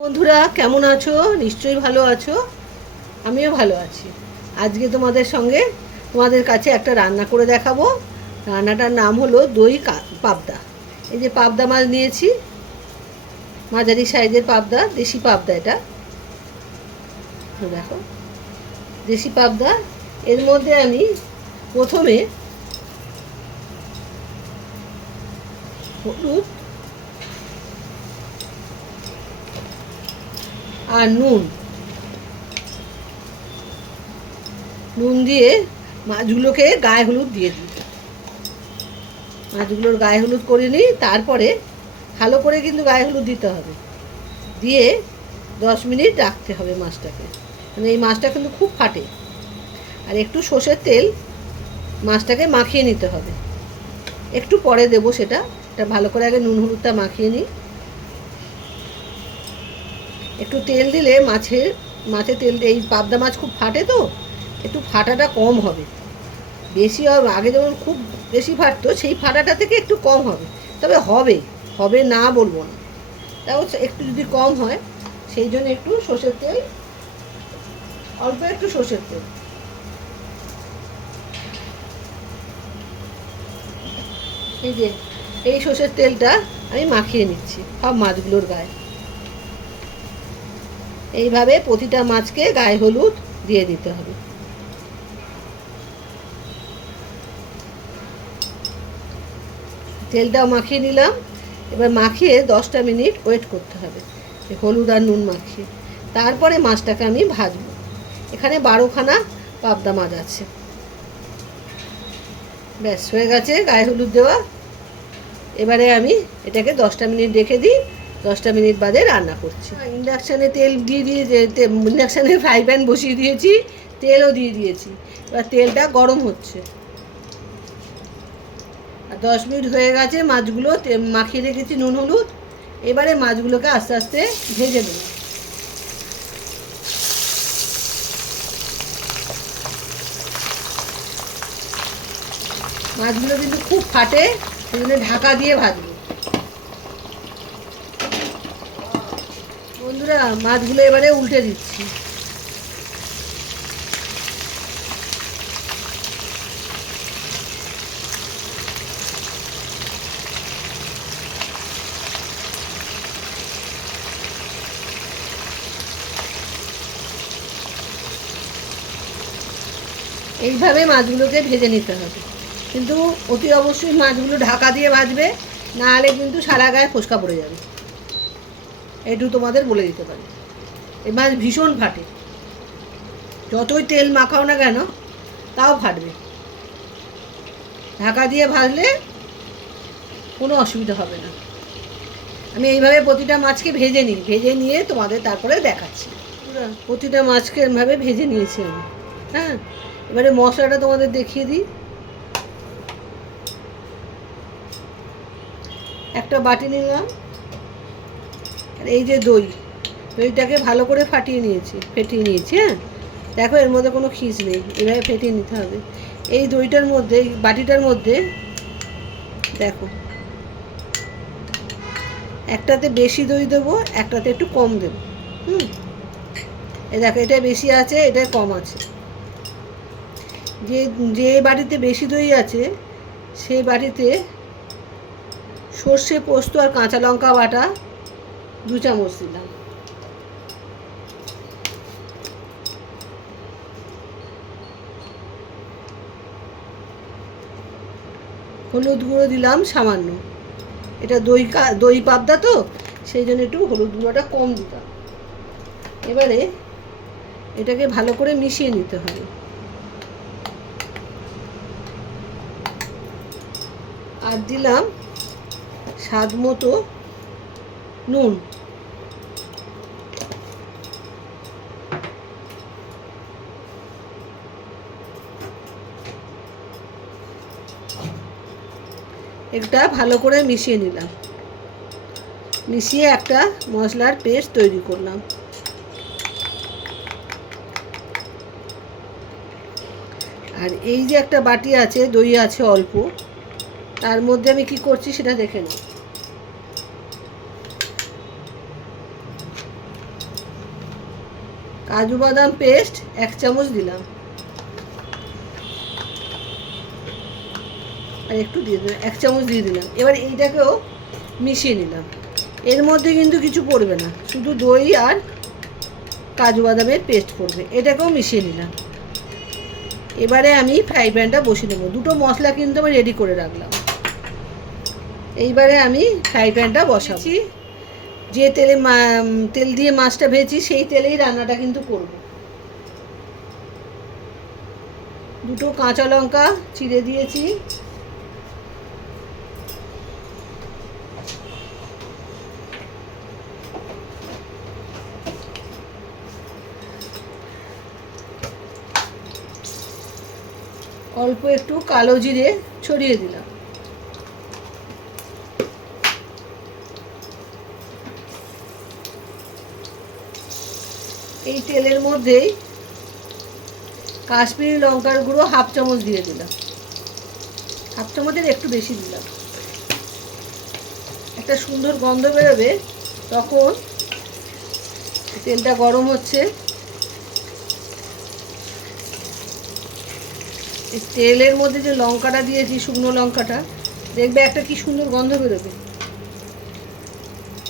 বন্ধুরা কেমন আছো? নিশ্চয়ই ভালো আছো। আমিও ভালো আছি। আজকে তোমাদের কাছে একটা রান্না করে দেখাবো। রান্নাটার নাম হলো দই পাবদা। এই যে পাবদা মাছ নিয়েছি, মাঝারি সাইজের পাবদা, দেশি পাবদা। এটা দেখো, দেশি পাবদা। এর মধ্যে আমি প্রথমে হলুদ আর নুন দিয়ে মাছগুলোকে গায়ে হলুদ দিয়ে দিই। মাছগুলোর গায়ে হলুদ করে নিই, তারপরে ভালো করে কিন্তু গায়ে হলুদ দিতে হবে। দিয়ে 10 মিনিট রাখতে হবে মাছটাকে, মানে এই মাছটা কিন্তু খুব ফাটে। আর একটু সর্ষের তেল মাছটাকে মাখিয়ে নিতে হবে। একটু পরে দেবো সেটা ভালো করে আগে নুন হলুদটা মাখিয়ে নিই। একটু তেল দিলে মাছে তেল, এই পাবদা মাছ খুব ফাটে, তো একটু ফাটাটা কম হবে। বেশি হবে, আগে যেমন খুব বেশি ফাটতো সেই ফাটাটা থেকে একটু কম হবে। তবে হবে না বলবো না, তাও একটু যদি কম হয়, সেই জন্য একটু সর্ষের তেল, অল্প একটু সর্ষের তেল। এই যে এই সর্ষের তেলটা আমি মাখিয়ে নিচ্ছি সব মাছগুলোর গায়ে। এইভাবে প্রতিটা মাছকে গায়ে হলুদ দিয়ে দিতে হবে। তেলটাও মাখিয়ে নিলাম। এবার মাখিয়ে 10টা মিনিট ওয়েট করতে হবে, হলুদ আর নুন মাখিয়ে। তারপরে মাছটাকে আমি ভাজবো। এখানে 12খানা পাবদা মাছ আছে। ব্যাস হয়ে গেছে গায়ে হলুদ দেওয়া। এবারে আমি এটাকে 10টা মিনিট রেখে দিই। 10টা মিনিট বাদে রান্না করছি। ইন্ডাকশানে তেল দিয়ে ইন্ডাকশানে ফ্রাই প্যান বসিয়ে দিয়েছি, তেলও দিয়ে দিয়েছি। এবার তেলটা গরম হচ্ছে। আর 10 মিনিট হয়ে গেছে, মাছগুলো মাখিয়ে রেখেছি নুন হলুদ। এবারে মাছগুলোকে আস্তে আস্তে ভেজে দেবো। মাছগুলো কিন্তু খুব ফাটে, সেই জন্য ঢাকা দিয়ে ভাজবো। বন্ধুরা, মাছগুলো এবারে উল্টে দিচ্ছি। এইভাবে মাছগুলোকে ভেজে নিতে হবে, কিন্তু অতি অবশ্যই মাছগুলো ঢাকা দিয়ে ভাজবে, না হলে কিন্তু সারা গায়ে ফোসকা পড়ে যাবে। এইটুকু তোমাদের বলে দিতে পারি। এই মাছ ভীষণ ফাটে, যতই তেল মাখাও না কেন তাও ফাটবে। ঢাকা দিয়ে ভাজলে কোনো অসুবিধা হবে না। আমি এইভাবে প্রতিটা মাছকে ভেজে নিয়ে তোমাদের তারপরে দেখাচ্ছি। প্রতিটা মাছকে এভাবে ভেজে নিয়েছি আমি। হ্যাঁ, এবারে মশলাটা তোমাদের দেখিয়ে দিই। একটা বাটি নিলাম, আর এই যে দইটাকে ভালো করে ফেটিয়ে নিয়েছি। হ্যাঁ, দেখো এর মধ্যে কোনো খিস নেই, এভাবে ফেটিয়ে নিতে হবে। এই দইটার মধ্যে, এই বাটিটার মধ্যে দেখো, একটাতে বেশি দই দেবো, একটাতে একটু কম দেবো। এই দেখো, এটা বেশি আছে, এটা কম আছে। যে বাটিতে বেশি দই আছে সেই বাটিতে সর্ষে, পোস্ত আর কাঁচা লঙ্কা বাটা 2 চামচ দিলাম। হলুদ গুঁড়ো দিলাম সামান্য। এটা দই পাবদা তো, সেই জন্য একটু হলুদ গুঁড়োটা কম দিতাম। এবারে এটাকে ভালো করে মিশিয়ে নিতে হবে। আর দিলাম স্বাদ মতো নুন। এটা ভালো করে মিশিয়ে নিলাম। মিশিয়ে একটা মশলার পেস্ট তৈরি করলাম। আর এই যে একটা বাটি আছে, দই আছে অল্প, তার মধ্যে আমি কি করছি সেটা দেখে নাও। কাজু বাদাম পেস্ট 1 চামচ দিলাম, আর একটু দিয়ে দিলাম, 1 চামচ দিয়ে দিলাম। এবার এইটাকেও মিশিয়ে নিলাম। এর মধ্যে কিন্তু কিছু পড়বে না, শুধু দই আর কাজু বাদামের পেস্ট পড়বে। এটাকেও মিশিয়ে নিলাম। এবারে আমি ফ্রাই প্যানটা বসিয়ে নেব। দুটো মশলা কিন্তু আমি রেডি করে রাখলাম। এইবারে আমি ফ্রাই প্যানটা বসাচ্ছি। যে তেল দিয়ে মাছটা ভেজেছি সেই তেলেই রান্নাটা কিন্তু করব। দুটো কাঁচা লঙ্কা চিড়ে দিয়েছি, অল্প একটু কালো জিরে ছড়িয়ে দিলাম। এই তেলের মধ্যেই কাশ্মীরি লঙ্কার গুঁড়ো 1/2 চামচ দিয়ে দিলাম, 1/2 চামচের একটু বেশি দিলাম। একটা সুন্দর গন্ধ বেরোবে, তখন তেলটা গরম হচ্ছে। এই তেলের মধ্যে যে লঙ্কাটা দিয়েছি, শুকনো লঙ্কাটা, দেখবে একটা কি সুন্দর গন্ধ বেরোবে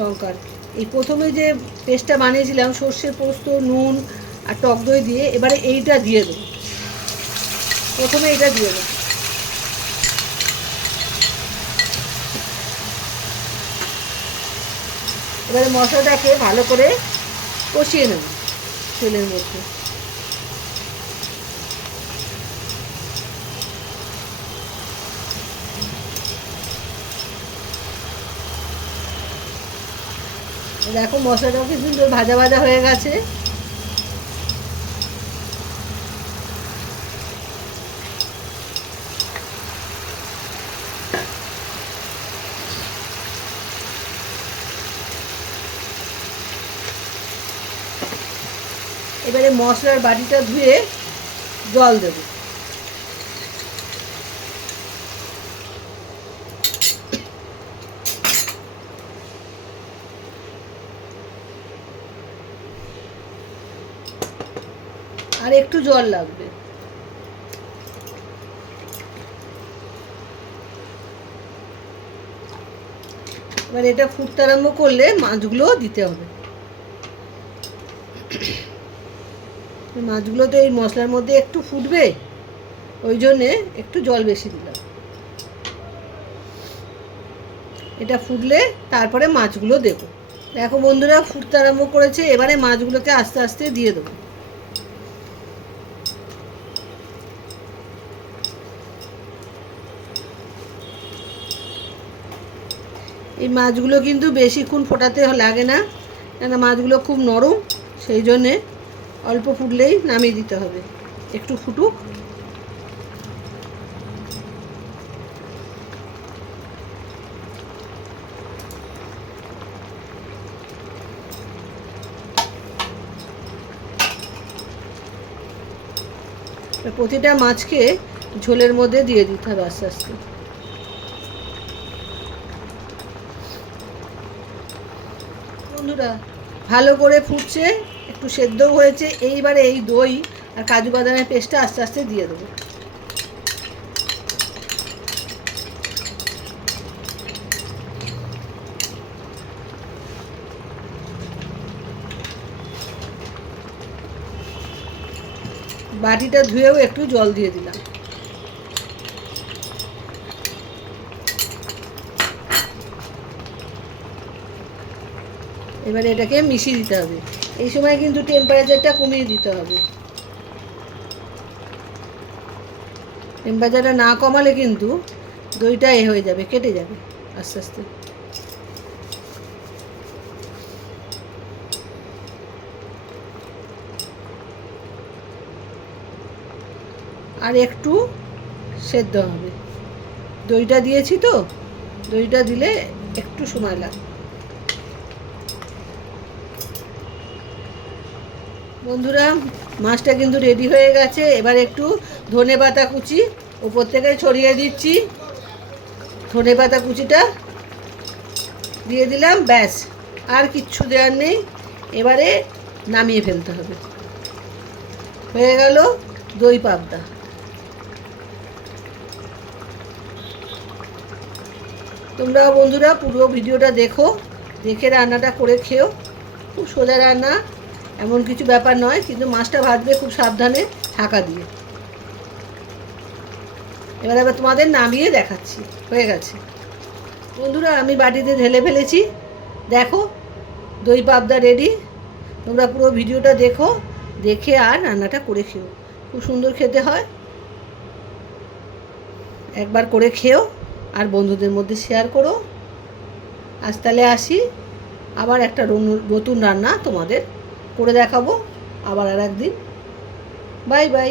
লঙ্কার। এই প্রথমে যে পেস্টটা বানিয়েছিলাম সর্ষে পোস্ত, নুন আর টক দই দিয়ে, এবারে এইটা দিয়ে দেবো। প্রথমে এইটা দিয়ে দেবো। এবারে মশলাটাকে ভালো করে কষিয়ে নেব তেলের মধ্যে। দেখো মশলাটাও কি সুন্দর ভাজা ভাজা হয়ে গেছে। এবারে মশলার বাটিটা ধুয়ে জল দেব। আর একটু জল লাগবে। এবার এটা ফুটতে আরম্ভ করলে মাছগুলো দিতে হবে। মাছগুলো তো এই মশলার মধ্যে একটু ফুটবে, ওই জন্যে একটু জল বেশি দিলাম। এটা ফুটলে তারপরে মাছগুলো দেবো। দেখো বন্ধুরা, ফুটতে আরম্ভ করেছে। এবারে মাছগুলোকে আস্তে আস্তে দিয়ে দেবো। এই মাছগুলো কিন্তু বেশিক্ষণ ফোটাতে লাগে না, কেন মাছগুলো খুব নরম, সেই জন্যে অল্প ফুটলেই নামিয়ে দিতে হবে। একটু ফুটুক। প্রতিটা মাছকে ঝোলের মধ্যে দিয়ে দিতে হবে আস্তে আস্তে। বন্ধুরা, ভালো করে ফুটছে, একটু সেদ্ধও হয়েছে। এইবারে এই দই আর কাজু বাদামের পেস্টটা আস্তে আস্তে দিয়ে দেবো। বাটিটা ধুয়েও একটু জল দিয়ে দিলাম। এবারে এটাকে মিশিয়ে দিতে হবে। এই সময় কিন্তু টেম্পারেচারটা কমিয়ে দিতে হবে। টেম্পারেচারটা না কমালে কিন্তু দইটা হয়ে যাবে, কেটে যাবে আস্তে আস্তে। আর একটু সেদ্ধ হবে। দইটা দিয়েছি তো, দইটা দিলে একটু সময় লাগে। বন্ধুরা, মাছটা কিন্তু রেডি হয়ে গেছে। এবার একটু ধনেপাতা কুচি উপর থেকে ছড়িয়ে দিচ্ছি। ধনেপাতা কুচিটা দিয়ে দিলাম, ব্যাস, আর কিচ্ছু দেওয়ার নেই। এবারে নামিয়ে ফেলতে হবে। হয়ে গেল দই পাবদা। তোমরা বন্ধুরা পুরো ভিডিওটা দেখো, দেখে রান্নাটা করে খেও। খুব সোজা রান্না, এমন কিছু ব্যাপার নয়, কিন্তু মাছটা ভাজবে খুব সাবধানে ঢাকা দিয়ে। এবার আবার তোমাদের নামিয়ে দেখাচ্ছি। হয়ে গেছে বন্ধুরা, আমি বাটিতে ঢেলে ফেলেছি। দেখো দই পাবদা রেডি। তোমরা পুরো ভিডিওটা দেখো, দেখে আর রান্নাটা করে খেও। খুব সুন্দর খেতে হয়। একবার করে খেও আর বন্ধুদের মধ্যে শেয়ার করো। আজ তাহলে আসি, আবার একটা নতুন রান্না তোমাদের করে দেখাবো আবার আর একদিন। Bye bye.